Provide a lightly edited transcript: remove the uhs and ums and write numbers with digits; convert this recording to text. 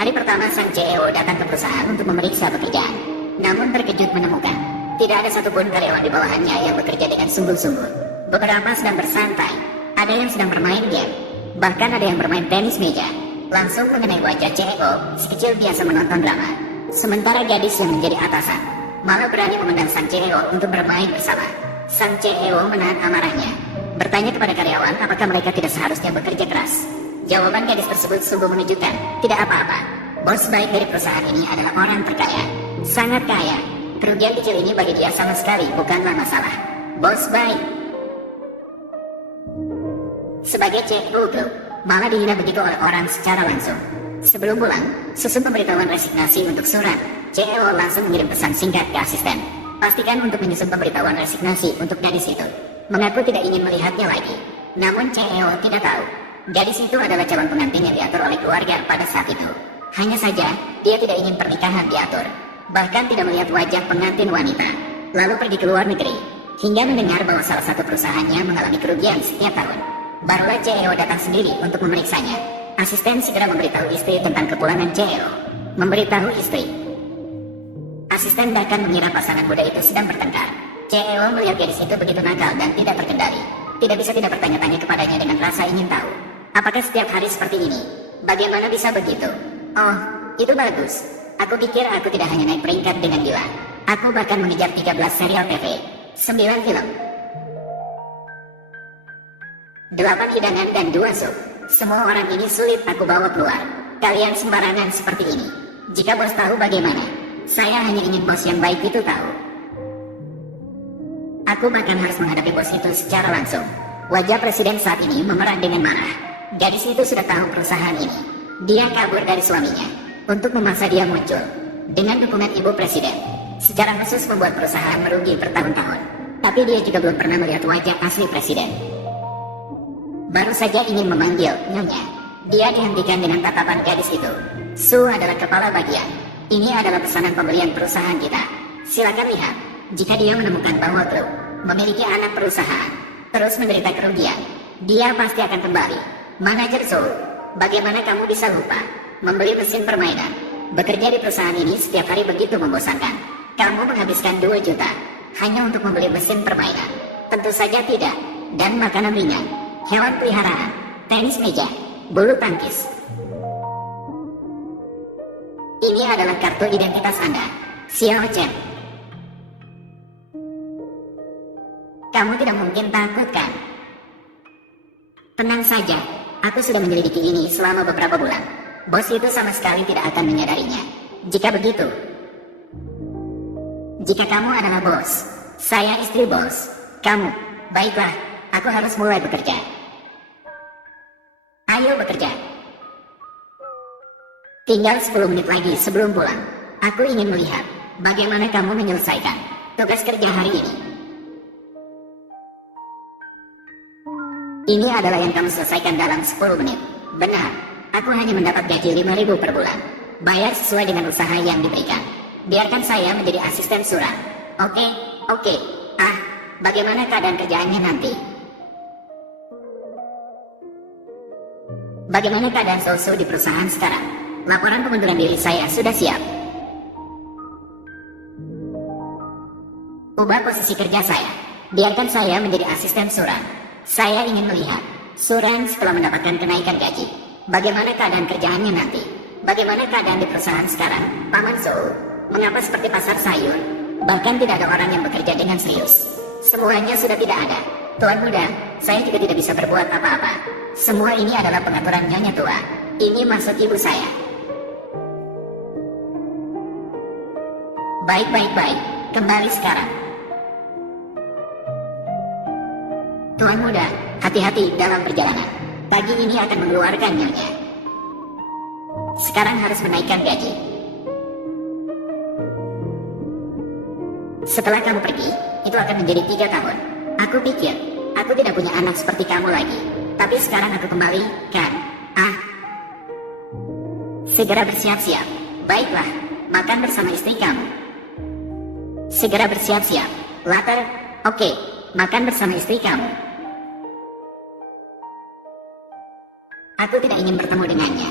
Hari pertama sang CEO datang ke perusahaan untuk memeriksa pekerjaan. Namun terkejut menemukan, tidak ada satupun karyawan di bawahannya yang bekerja dengan sungguh-sungguh. Beberapa sedang bersantai, ada yang sedang bermain game, bahkan ada yang bermain tenis meja. Langsung mengenai wajah CEO, si kecil biasa menonton drama. Sementara gadis yang menjadi atasan, malah berani memendang sang CEO untuk bermain bersama. Sang CEO menahan amarahnya, bertanya kepada karyawan apakah mereka tidak seharusnya bekerja keras. Jawaban gadis tersebut sungguh mengejutkan. Tidak apa-apa. Bos baik dari perusahaan ini adalah orang terkaya. Sangat kaya. Kerugian kecil ini bagi dia sama sekali bukanlah masalah. Bos baik. Sebagai CEO Group, malah dihina begitu oleh orang secara langsung. Sebelum pulang, susun pemberitahuan resignasi untuk surat. CEO langsung mengirim pesan singkat ke asisten. Pastikan untuk menyusun pemberitahuan resignasi untuk gadis itu. Mengaku tidak ingin melihatnya lagi. Namun CEO tidak tahu, gadis itu adalah calon pengantin yang diatur oleh keluarga pada saat itu. Hanya saja, dia tidak ingin pernikahan diatur. Bahkan tidak melihat wajah pengantin wanita. Lalu pergi ke luar negeri, hingga mendengar bahwa salah satu perusahaannya mengalami kerugian setiap tahun. Barulah CEO datang sendiri untuk memeriksanya. Asisten segera memberitahu istri tentang kepulangan CEO. Memberitahu istri. Asisten bahkan mengira pasangan muda itu sedang bertengkar. CEO melihat gadis itu begitu nakal dan tidak terkendali. Tidak bisa tidak bertanya-tanya kepadanya dengan rasa ingin tahu. Apakah setiap hari seperti ini? Bagaimana bisa begitu? Oh, itu bagus. Aku pikir aku tidak hanya naik peringkat dengan gila. Aku bahkan mengejar 13 serial TV, 9 film, 8 hidangan dan 2 sup. Semua orang ini sulit aku bawa keluar. Kalian sembarangan seperti ini. Jika bos tahu bagaimana? Saya hanya ingin bos yang baik itu tahu. Aku bahkan harus menghadapi bos itu secara langsung. Wajah presiden saat ini memerah dengan marah. Gadis itu sudah tahu perusahaan ini. Dia kabur dari suaminya untuk memaksa dia muncul dengan dukungan ibu presiden. Secara khusus membuat perusahaan merugi bertahun-tahun. Tapi dia juga belum pernah melihat wajah asli presiden. Baru saja ingin memanggil nyonya. Dia dihentikan dengan tatapan gadis itu. Su adalah kepala bagian. Ini adalah pesanan pembelian perusahaan kita. Silakan lihat. Jika dia menemukan bahwa Group memiliki anak perusahaan terus menderita kerugian, dia pasti akan kembali. Manajer Su, bagaimana kamu bisa lupa? Membeli mesin permainan. Bekerja di perusahaan ini setiap hari begitu membosankan. Kamu menghabiskan 2 juta hanya untuk membeli mesin permainan. Tentu saja tidak. Dan makanan ringan, hewan peliharaan, tenis meja, bulu tangkis. Ini adalah kartu identitas Anda, Xiao Chen. Kamu tidak mungkin takut kan? Tenang saja, aku sudah menyelidiki ini selama beberapa bulan. Bos itu sama sekali tidak akan menyadarinya. Jika begitu, jika kamu adalah bos, saya istri bos, kamu, baiklah, aku harus mulai bekerja. Ayo bekerja. Tinggal 10 menit lagi sebelum pulang. Aku ingin melihat bagaimana kamu menyelesaikan tugas kerja hari ini. Ini adalah yang kamu selesaikan dalam 10 menit. Benar, aku hanya mendapat gaji 5.000 per bulan. Bayar sesuai dengan usaha yang diberikan. Biarkan saya menjadi asisten surat. Oke. Bagaimana keadaan kerjaannya nanti? Bagaimana keadaan Sosu di perusahaan sekarang? Laporan pengunduran diri saya sudah siap. Ubah posisi kerja saya. Biarkan saya menjadi asisten surat. Saya ingin melihat Suran setelah mendapatkan kenaikan gaji. Bagaimana keadaan kerjaannya nanti? Bagaimana keadaan di perusahaan sekarang? Paman Sou, mengapa seperti pasar sayur? Bahkan tidak ada orang yang bekerja dengan serius. Semuanya sudah tidak ada. Tuan muda, saya juga tidak bisa berbuat apa-apa. Semua ini adalah pengaturan nyonya tua. Ini maksud ibu saya. Baik. Kembali sekarang. Tuan muda, hati-hati dalam perjalanan. Pagi ini akan mengeluarkan nyonya. Sekarang harus menaikkan gaji. Setelah kamu pergi, itu akan menjadi 3 tahun. Aku pikir, aku tidak punya anak seperti kamu lagi. Tapi sekarang aku kembali, kan? Segera bersiap-siap. Baiklah, makan bersama istri kamu. Segera bersiap-siap. Later, oke, makan bersama istri kamu. Aku tidak ingin bertemu dengannya.